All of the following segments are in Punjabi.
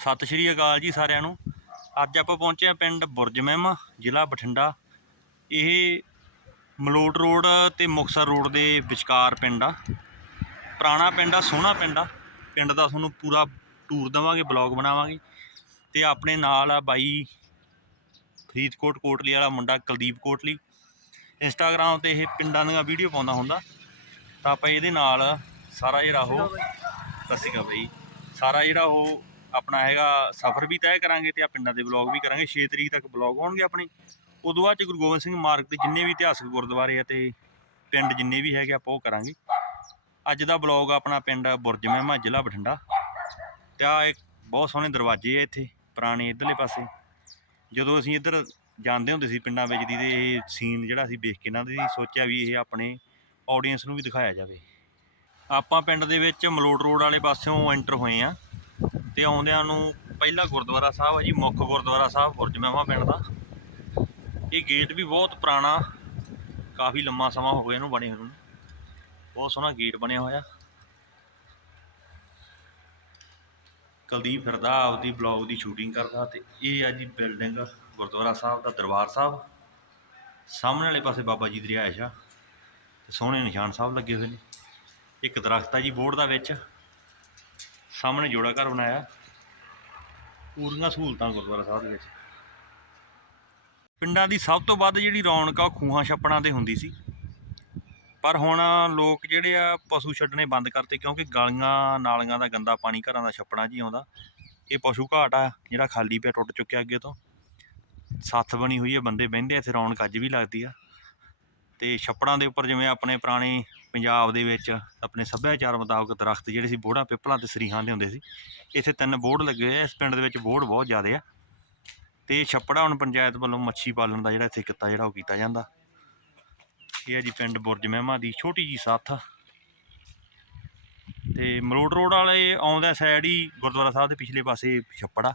ਸਤਿ ਸ਼੍ਰੀ ਅਕਾਲ ਜੀ ਸਾਰਿਆਂ ਨੂੰ। ਅੱਜ ਆਪਾਂ ਪਹੁੰਚੇ ਹਾਂ ਪਿੰਡ ਬੁਰਜ ਮਹਿਮਾ, ਜ਼ਿਲ੍ਹਾ ਬਠਿੰਡਾ। ਇਹ ਮਲੋਟ ਰੋਡ ਤੇ ਮੁਕਤਸਰ ਰੋਡ ਦੇ ਵਿਚਕਾਰ ਪਿੰਡ ਆ। ਪੁਰਾਣਾ ਪਿੰਡ ਆ, ਸੋਹਣਾ ਪਿੰਡ ਆ। ਪਿੰਡ ਦਾ ਤੁਹਾਨੂੰ ਪੂਰਾ ਟੂਰ ਦੇਵਾਂਗੇ, ਬਲੌਗ ਬਣਾਵਾਂਗੇ। ਤੇ ਆਪਣੇ ਨਾਲ ਆ ਬਾਈ ਫਰੀਦਕੋਟ ਕੋਟਲੀ ਵਾਲਾ ਮੁੰਡਾ ਕੁਲਦੀਪ ਕੋਟਲੀ। ਇੰਸਟਾਗ੍ਰਾਮ ਤੇ ਇਹ ਪਿੰਡਾਂ ਦੀਆਂ ਵੀਡੀਓ ਪਾਉਂਦਾ ਹੁੰਦਾ। ਤਾਂ ਆਪਾਂ ਇਹਦੇ ਨਾਲ ਸਾਰਾ ਜਿਹੜਾ ਉਹ ਦੱਸੇਗਾ ਬਈ। ਸਾਰਾ ਜਿਹੜਾ ਉਹ ਆਪਣਾ ਹੈਗਾ ਸਫ਼ਰ ਵੀ ਤੈਅ ਕਰਾਂਗੇ ਤੇ ਆ ਪਿੰਡਾਂ ਦੇ ਬਲੌਗ ਵੀ ਕਰਾਂਗੇ। 6 ਤਰੀਕ ਤੱਕ ਬਲੌਗ ਹੋਣਗੇ ਆਪਣੇ। ਉਦੋਂ ਬਾਅਦ ਚ ਗੁਰੂ ਗੋਬਿੰਦ ਸਿੰਘ ਮਾਰਗ ਤੇ ਜਿੰਨੇ ਵੀ ਇਤਿਹਾਸਕ ਗੁਰਦੁਆਰੇ ਆ ਤੇ ਪਿੰਡ ਜਿੰਨੇ ਵੀ ਹੈਗੇ ਆਪਾਂ ਉਹ ਕਰਾਂਗੇ। ਅੱਜ ਦਾ ਬਲੌਗ ਆਪਣਾ ਪਿੰਡ ਬੁਰਜ ਮਹਿਮਾ, ਜ਼ਿਲ੍ਹਾ ਬਠਿੰਡਾ। ਤੇ ਆ ਇੱਕ ਬਹੁਤ ਸੋਹਣੇ ਦਰਵਾਜ਼ੇ ਆ ਇੱਥੇ, ਪੁਰਾਣੇ ਇਧਰਲੇ ਪਾਸੇ। ਜਦੋਂ ਅਸੀਂ ਇੱਧਰ ਜਾਂਦੇ ਹੁੰਦੇ ਸੀ ਪਿੰਡਾਂ ਵਿੱਚ ਦੀ ਤੇ ਇਹ ਸੀਨ ਜਿਹੜਾ ਅਸੀਂ ਵੇਖ ਕੇ ਇਹਨਾਂ ਦੀ ਸੋਚਿਆ ਵੀ ਇਹ ਆਪਣੇ ਆਡੀਅנס ਨੂੰ ਵੀ ਦਿਖਾਇਆ ਜਾਵੇ। ਆਪਾਂ ਪਿੰਡ ਦੇ ਵਿੱਚ ਮਲੋਟ ਰੋਡ ਵਾਲੇ ਪਾਸਿਓਂ ਐਂਟਰ ਹੋਏ ਆ। ਤੇ ਆਉਂਦਿਆਂ ਨੂੰ ਪਹਿਲਾ ਗੁਰਦੁਆਰਾ ਸਾਹਿਬ ਹੈ ਜੀ, ਮੁੱਖ ਗੁਰਦੁਆਰਾ ਸਾਹਿਬ ਬੁਰਜ ਮਹਿਮਾ ਪਿੰਡ ਦਾ। ਇਹ ਗੇਟ ਵੀ ਬਹੁਤ ਪੁਰਾਣਾ, ਕਾਫੀ ਲੰਮਾ ਸਮਾਂ ਹੋ ਗਿਆ ਇਹਨੂੰ ਬਣੇ ਹੋਏ ਨੂੰ। ਬਹੁਤ ਸੋਹਣਾ ਗੇਟ ਬਣਿਆ ਹੋਇਆ। ਕੁਲਦੀਪ ਫਿਰਦਾ ਆਪਦੀ ਬਲੌਗ ਦੀ ਸ਼ੂਟਿੰਗ ਕਰਦਾ ਤੇ ਇਹ ਆ ਜੀ ਬਿਲਡਿੰਗ ਗੁਰਦੁਆਰਾ ਸਾਹਿਬ ਦਾ ਦਰਬਾਰ ਸਾਹਿਬ। ਸਾਹਮਣੇ ਵਾਲੇ ਪਾਸੇ ਬਾਬਾ ਜੀ ਦੀ ਰਿਹਾਇਸ਼ ਆ ਤੇ ਸੋਹਣੇ ਨਿਸ਼ਾਨ ਸਾਹਿਬ ਲੱਗੇ ਹੋਏ ਨੇ। ਇੱਕ ਦਰਖਤ ਆ ਜੀ ਬੋਰਡ ਦਾ ਵਿੱਚ। ਸਾਹਮਣੇ ਜੋੜਾ ਘਰ ਬਣਾਇਆ। ਪੂਰੀਆਂ ਸਹੂਲਤਾਂ ਗੁਰਦੁਆਰਾ ਸਾਹਿਬ ਦੇ ਵਿੱਚ। ਪਿੰਡਾਂ ਦੀ ਸਭ ਤੋਂ ਵੱਧ ਜਿਹੜੀ ਰੌਣਕ ਆ, ਉਹ ਖੂਹਾਂ ਛੱਪੜਾਂ ਤੇ ਹੁੰਦੀ ਸੀ। ਪਰ ਹੁਣ ਲੋਕ ਜਿਹੜੇ ਆ, ਪਸ਼ੂ ਛੱਡਣੇ ਬੰਦ ਕਰਤੇ ਕਿਉਂਕਿ ਗਲੀਆਂ ਨਾਲੀਆਂ ਦਾ ਗੰਦਾ ਪਾਣੀ ਘਰਾਂ ਦਾ ਛੱਪਣਾ ਜੀ ਆਉਂਦਾ। ਇਹ ਪਸ਼ੂ ਘਾਟ ਆ, ਜਿਹੜਾ ਖਾਲੀ ਪਿਆ ਟੁੱਟ ਚੁੱਕਿਆ ਅੱਗੇ ਤੋਂ। ਸੱਥ ਬਣੀ ਹੋਈ ਹੈ ਬੰਦੇ ਬਹਿੰਦੇ ਇੱਥੇ ਰੌਣਕ ਅੱਜ ਵੀ ਲੱਗਦੀ ਆ। ਤੇ ਛੱਪੜਾਂ ਦੇ ਉੱਪਰ ਜਿਵੇਂ ਆਪਣੇ ਪੁਰਾਣੇ ਪੰਜਾਬ ਦੇ ਵਿੱਚ ਆਪਣੇ ਸੱਭਿਆਚਾਰ ਮੁਤਾਬਕ ਦਰਖਤ ਜਿਹੜੇ ਸੀ ਬੋੜਾਂ ਪਿੱਪਲਾਂ ਤੇ ਸਰੀਹਾਂ ਦੇ ਹੁੰਦੇ ਸੀ। ਇੱਥੇ ਤਿੰਨ ਬੋਰਡ ਲੱਗੇ ਹੋਏ ਆ, ਇਸ ਪਿੰਡ ਦੇ ਵਿੱਚ ਬੋਰਡ ਬਹੁਤ ਜ਼ਿਆਦੇ ਆ। ਤੇ ਛੱਪੜਾ ਹੁਣ ਪੰਚਾਇਤ ਵੱਲੋਂ ਮੱਛੀ ਪਾਲਣ ਦਾ ਜਿਹੜਾ ਇੱਥੇ ਕਿੱਤਾ ਜਿਹੜਾ ਉਹ ਕੀਤਾ ਜਾਂਦਾ। ਇਹ ਹੈ ਜੀ ਪਿੰਡ ਬੁਰਜ ਮਹਿਮਾ ਦੀ ਛੋਟੀ ਜੀ ਸਾਥ। ਤੇ ਮਰੋੜ ਰੋਡ ਵਾਲੇ ਆਉਂਦਾ ਸਾਈਡ ਹੀ ਗੁਰਦੁਆਰਾ ਸਾਹਿਬ ਦੇ ਪਿਛਲੇ ਪਾਸੇ ਛੱਪੜਾ।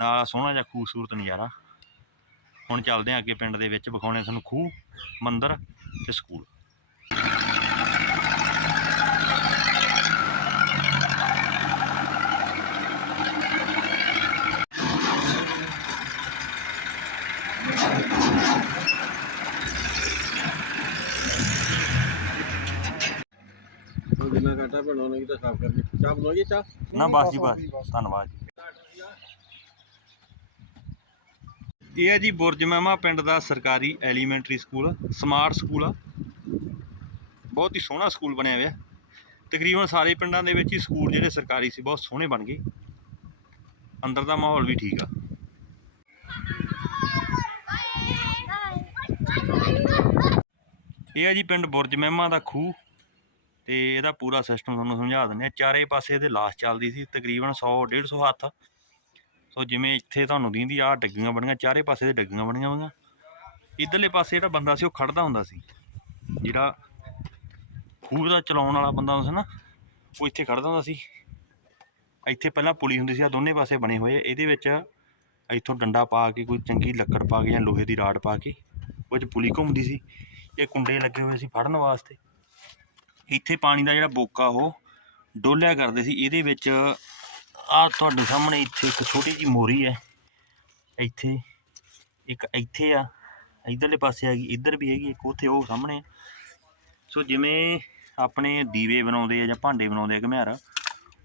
ਨਾਲ ਸੋਹਣਾ ਜਿਹਾ ਖੂਬਸੂਰਤ ਨਜ਼ਾਰਾ। ਹੁਣ ਚੱਲਦੇ ਹਾਂ ਅੱਗੇ ਪਿੰਡ ਦੇ ਵਿੱਚ ਵਿਖਾਉਣੇ ਤੁਹਾਨੂੰ ਖੂਹ, ਮੰਦਿਰ ਤੇ ਸਕੂਲ। ਹੁਣ ਜਿੰਨਾ ਘਾਟਾ ਬਣਾਉਣਾ ਕੀ ਤਾਂ ਸਾਫ਼ ਕਰਕੇ ਚਾਹ ਬਣਾਈਏ ਨਾ ਬਸ ਜੀ, ਬਸ। ਧੰਨਵਾਦ ਇਹ ਹੈ ਜੀ ਬੁਰਜਮਹਿਮਾ ਪਿੰਡ ਦਾ ਸਰਕਾਰੀ ਐਲੀਮੈਂਟਰੀ ਸਕੂਲ, ਸਮਾਰਟ ਸਕੂਲ ਆ। ਬਹੁਤ ਹੀ ਸੋਹਣਾ ਸਕੂਲ ਬਣਿਆ ਹੋਇਆ। ਤਕਰੀਬਨ ਸਾਰੇ ਪਿੰਡਾਂ ਦੇ ਵਿੱਚ ਹੀ ਸਕੂਲ ਜਿਹੜੇ ਸਰਕਾਰੀ ਸੀ, ਬਹੁਤ ਸੋਹਣੇ ਬਣ ਗਏ। ਅੰਦਰ ਦਾ ਮਾਹੌਲ ਵੀ ਠੀਕ ਆ। ਇਹ ਹੈ ਜੀ ਪਿੰਡ ਬੁਰਜ ਮਹਿਮਾ ਦਾ ਖੂਹ ਤੇ ਇਹਦਾ ਪੂਰਾ ਸਿਸਟਮ ਤੁਹਾਨੂੰ ਸਮਝਾ ਦਿੰਦੇ ਆ ਚਾਰੇ ਪਾਸੇ ਇਹਦੇ ਲਾਸ਼ ਚੱਲਦੀ ਸੀ, ਤਕਰੀਬਨ 100 150 ਹੱਥ। ਸੋ ਜਿਵੇਂ ਇੱਥੇ ਤੁਹਾਨੂੰ ਦੀਂਦੀ ਆ ਡੱਗੀਆਂ ਬਣੀਆਂ, ਚਾਰੇ ਪਾਸੇ ਦੇ ਡੱਗੀਆਂ ਬਣੀਆਂ ਹੋਈਆਂ। ਇਧਰਲੇ ਪਾਸੇ ਜਿਹੜਾ ਬੰਦਾ ਸੀ, ਉਹ ਖੜਦਾ ਹੁੰਦਾ ਸੀ। ਜਿਹੜਾ ਖੂਹ ਦਾ ਚਲਾਉਣ ਵਾਲਾ ਬੰਦਾ ਹੁੰਦਾ ਸੀ ਨਾ, ਉਹ ਇੱਥੇ ਖੜਦਾ ਹੁੰਦਾ ਸੀ। ਇੱਥੇ ਪਹਿਲਾਂ ਪੁਲੀ ਹੁੰਦੀ ਸੀ ਆ ਦੋਨੇ ਪਾਸੇ ਬਣੇ ਹੋਏ ਇਹਦੇ ਵਿੱਚ ਇੱਥੋਂ ਡੰਡਾ ਪਾ ਕੇ, ਕੋਈ ਚੰਗੀ ਲੱਕੜ ਪਾ ਕੇ ਜਾਂ ਲੋਹੇ ਦੀ ਰਾਡ ਪਾ ਕੇ ਉਹ 'ਚ ਪੁਲੀ ਘੁੰਮਦੀ ਸੀ, ਇਹ ਕੁੰਡੇ ਲੱਗੇ ਹੋਏ ਸੀ ਫੜਨ ਵਾਸਤੇ। ਇੱਥੇ ਪਾਣੀ ਦਾ ਜਿਹੜਾ ਬੋਕਾ ਉਹ ਡੋਲਿਆ ਕਰਦੇ ਸੀ, ਇਹਦੇ ਵਿੱਚ ਆ ਤੁਹਾਡੇ ਸਾਹਮਣੇ ਇੱਥੇ ਇੱਕ ਛੋਟੀ ਜੀ ਮੋਰੀ ਹੈ। ਇੱਥੇ ਇੱਕ ਇੱਥੇ ਆ, ਇਧਰਲੇ ਪਾਸੇ ਹੈਗੀ, ਇੱਧਰ ਵੀ ਹੈਗੀ, ਇੱਕ ਉੱਥੇ ਉਹ ਸਾਹਮਣੇ ਸੋ ਜਿਵੇਂ ਆਪਣੇ ਦੀਵੇ ਬਣਾਉਂਦੇ ਆ ਜਾਂ ਭਾਂਡੇ ਬਣਾਉਂਦੇ ਆ ਘਮਿਆਰ,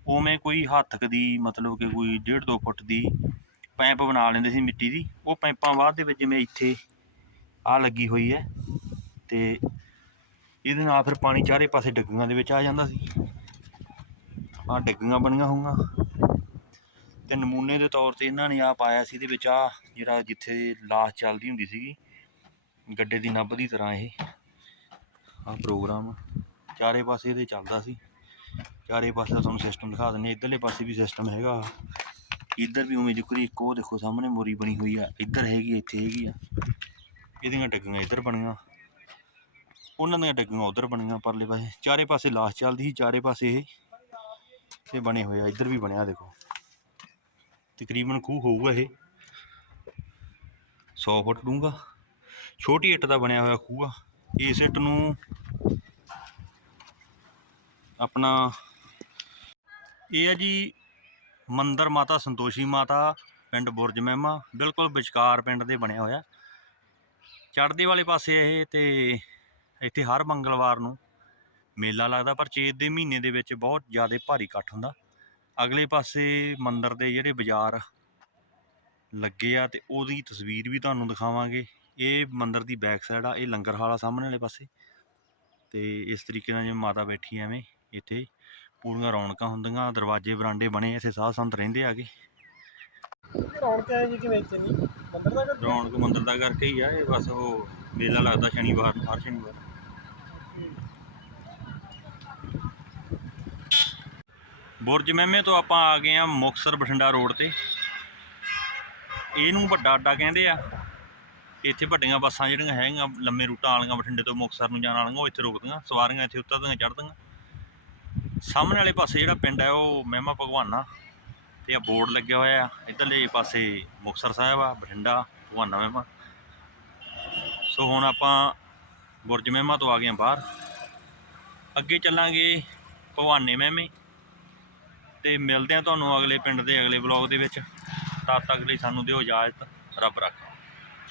ਉਵੇਂ ਕੋਈ ਹੱਥ ਦੀ ਮਤਲਬ ਕਿ ਕੋਈ 1.5 2 ਫੁੱਟ ਦੀ ਪੈਂਪ ਬਣਾ ਲੈਂਦੇ ਸੀ ਮਿੱਟੀ ਦੀ। ਉਹ ਪੈਂਪਾਂ ਬਾਅਦ ਦੇ ਵਿੱਚ ਜਿਵੇਂ ਇੱਥੇ ਆ ਲੱਗੀ ਹੋਈ ਹੈ ਤੇ ਇਹਦੇ ਨਾਲ ਫਿਰ ਪਾਣੀ ਚਾਰੇ ਪਾਸੇ ਡੱਗੀਆਂ ਦੇ ਵਿੱਚ ਆ ਜਾਂਦਾ ਸੀ। ਆ ਡੱਗੀਆਂ ਬਣੀਆਂ ਹੋਈਆਂ। ਤੇ ਨਮੂਨੇ ਦੇ ਤੌਰ ਤੇ ਇਹਨਾਂ ਨੇ ਆ ਪਾਇਆ ਸੀ ਇਹਦੇ ਵਿੱਚ ਆ ਜਿਹੜਾ ਜਿੱਥੇ ਲਾਸ਼ ਚੱਲਦੀ ਹੁੰਦੀ ਸੀਗੀ ਗੱਡੇ ਦੀ ਨੱਬ ਦੀ ਤਰ੍ਹਾਂ ਇਹ। ਆ ਪ੍ਰੋਗਰਾਮ ਚਾਰੇ ਪਾਸੇ ਇਹਦੇ ਚੱਲਦਾ ਸੀ। ਚਾਰੇ ਪਾਸੇ ਦਾ ਤੁਹਾਨੂੰ ਸਿਸਟਮ ਦਿਖਾ ਦਿੰਦੇ ਹਾਂ। ਇੱਧਰਲੇ ਪਾਸੇ ਵੀ ਸਿਸਟਮ ਹੈਗਾ ਇੱਧਰ ਵੀ ਉਵੇਂ ਜਿਕਰੀ ਇੱਕ ਉਹ ਦੇਖੋ ਸਾਹਮਣੇ ਮੋਰੀ ਬਣੀ ਹੋਈ ਆ। ਇੱਧਰ ਹੈਗੀ ਆ, ਇੱਥੇ ਹੈਗੀ ਆ। ਇਹਦੀਆਂ ਡੱਗੀਆਂ ਇੱਧਰ ਬਣੀਆਂ। ਉਹਨਾਂ ਦੀਆਂ ਡੱਗੀਆਂ ਉੱਧਰ ਬਣੀਆਂ ਪਰਲੇ ਪਾਸੇ। ਚਾਰੇ ਪਾਸੇ ਲਾਸ਼ ਚੱਲਦੀ ਸੀ, ਚਾਰੇ ਪਾਸੇ ਇਹ। ਇਹ ਬਣੇ ਹੋਏ ਆ, ਇੱਧਰ ਵੀ ਬਣਿਆ, ਦੇਖੋ। ਤਕਰੀਬਨ ਖੂਹ ਹੋਊਗਾ ਇਹ। 100 ਫੁੱਟ ਡੂੰਘਾ। ਛੋਟੀ ਇੱਟ ਦਾ ਬਣਿਆ ਹੋਇਆ ਖੂਹ ਆ। ਇਸ ਇੱਟ ਨੂੰ ਆਪਣਾ ਇਹ ਆ ਜੀ ਮੰਦਰ ਮਾਤਾ ਸੰਤੋਸ਼ੀ ਮਾਤਾ, ਪਿੰਡ ਬੁਰਜ ਮਹਿਮਾ। ਬਿਲਕੁਲ ਵਿਚਕਾਰ ਪਿੰਡ ਦੇ ਬਣਿਆ ਹੋਇਆ। ਚੜ੍ਹਦੇ ਵਾਲੇ ਪਾਸੇ ਇਹ ਤੇ ਇੱਥੇ ਹਰ ਮੰਗਲਵਾਰ ਨੂੰ ਮੇਲਾ ਲੱਗਦਾ, ਪਰ ਚੇਤ ਦੇ ਮਹੀਨੇ ਦੇ ਵਿੱਚ ਬਹੁਤ ਜ਼ਿਆਦਾ ਭਾਰੀ ਇਕੱਠ ਹੁੰਦਾ। ਅਗਲੇ ਪਾਸੇ ਮੰਦਰ ਦੇ ਜਿਹੜੇ ਬਾਜ਼ਾਰ ਲੱਗੇ ਆ ਤੇ ਉਹਦੀ ਤਸਵੀਰ ਵੀ ਤੁਹਾਨੂੰ ਦਿਖਾਵਾਂਗੇ। ਇਹ ਮੰਦਰ ਦੀ ਬੈਕ ਸਾਈਡ ਆ, ਇਹ ਲੰਗਰ ਹਾਲ ਆ ਸਾਹਮਣੇ ਵਾਲੇ ਪਾਸੇ। ਤੇ ਇਸ ਤਰੀਕੇ ਨਾਲ ਜਿਵੇਂ ਮਾਤਾ ਬੈਠੀ ਐਵੇਂ, ਇੱਥੇ ਪੂਰੀਆਂ ਰੌਣਕਾਂ ਹੁੰਦੀਆਂ, ਦਰਵਾਜ਼ੇ ਬਰਾਂਡੇ ਬਣੇ, ਇੱਥੇ ਸਾਧ ਸੰਤ ਰਹਿੰਦੇ ਆਗੇ ਰੌਣਕ ਜੀ ਕਿਵੇਂ ਇੱਥੇ ਰੌਣਕ ਮੰਦਿਰ ਦਾ ਕਰਕੇ ਹੀ ਆ, ਇਹ ਬਸ ਉਹ ਮੇਲਾ ਲੱਗਦਾ ਸ਼ਨੀਵਾਰ ਨੂੰ, ਹਰ ਸ਼ਨੀਵਾਰ। ਬੁਰਜ ਮਹਿਮੇ ਤੋਂ ਆਪਾਂ ਆ ਗਏ ਆ ਮੁਕਤਸਰ ਬਠਿੰਡਾ ਰੋਡ ਤੇ। ਇਹਨੂੰ ਵੱਡਾ ਅੱਡਾ ਕਹਿੰਦੇ ਆ। ਇੱਥੇ ਵੱਡੀਆਂ ਬੱਸਾਂ ਜਿਹੜੀਆਂ ਹੈਗੀਆਂ, ਲੰਮੇ ਰੂਟਾਂ ਵਾਲੀਆਂ ਬਠਿੰਡੇ ਤੋਂ ਮੁਕਤਸਰ ਨੂੰ ਜਾਣ ਵਾਲੀਆਂ, ਉਹ ਇੱਥੇ ਰੁਕਦੀਆਂ, ਸਵਾਰੀਆਂ ਇੱਥੇ ਉਤਰਦੀਆਂ, ਚੜ੍ਹਦੀਆਂ। ਸਾਹਮਣੇ ਵਾਲੇ ਪਾਸੇ ਜਿਹੜਾ ਪਿੰਡ ਹੈ ਉਹ ਮਹਿਮਾ ਭਗਵਾਨਾ। ਤੇ ਆ, ਬੋਰਡ ਲੱਗਿਆ ਹੋਇਆ ਆ। ਇੱਧਰਲੇ ਪਾਸੇ ਮੁਕਤਸਰ ਸਾਹਿਬ ਆ, ਬਠਿੰਡਾ, ਭਗਵਾਨਾ ਮਹਿਮਾ। ਸੋ ਹੁਣ ਆਪਾਂ ਬੁਰਜ ਮਹਿਮਾ ਤੋਂ ਆ ਗਏ ਹਾਂ ਬਾਹਰ। ਅੱਗੇ ਚੱਲਾਂਗੇ ਭਵਾਨੇ ਮਹਿਮੇ। ਤੇ ਮਿਲਦੇ ਆ ਤੁਹਾਨੂੰ ਅਗਲੇ ਪਿੰਡ ਦੇ ਅਗਲੇ ਬਲੌਗ ਦੇ ਵਿੱਚ। ਤਦ ਤੱਕ ਲਈ ਸਾਨੂੰ ਦਿਓ ਇਜਾਜ਼ਤ। ਰੱਬ ਰੱਖਾ।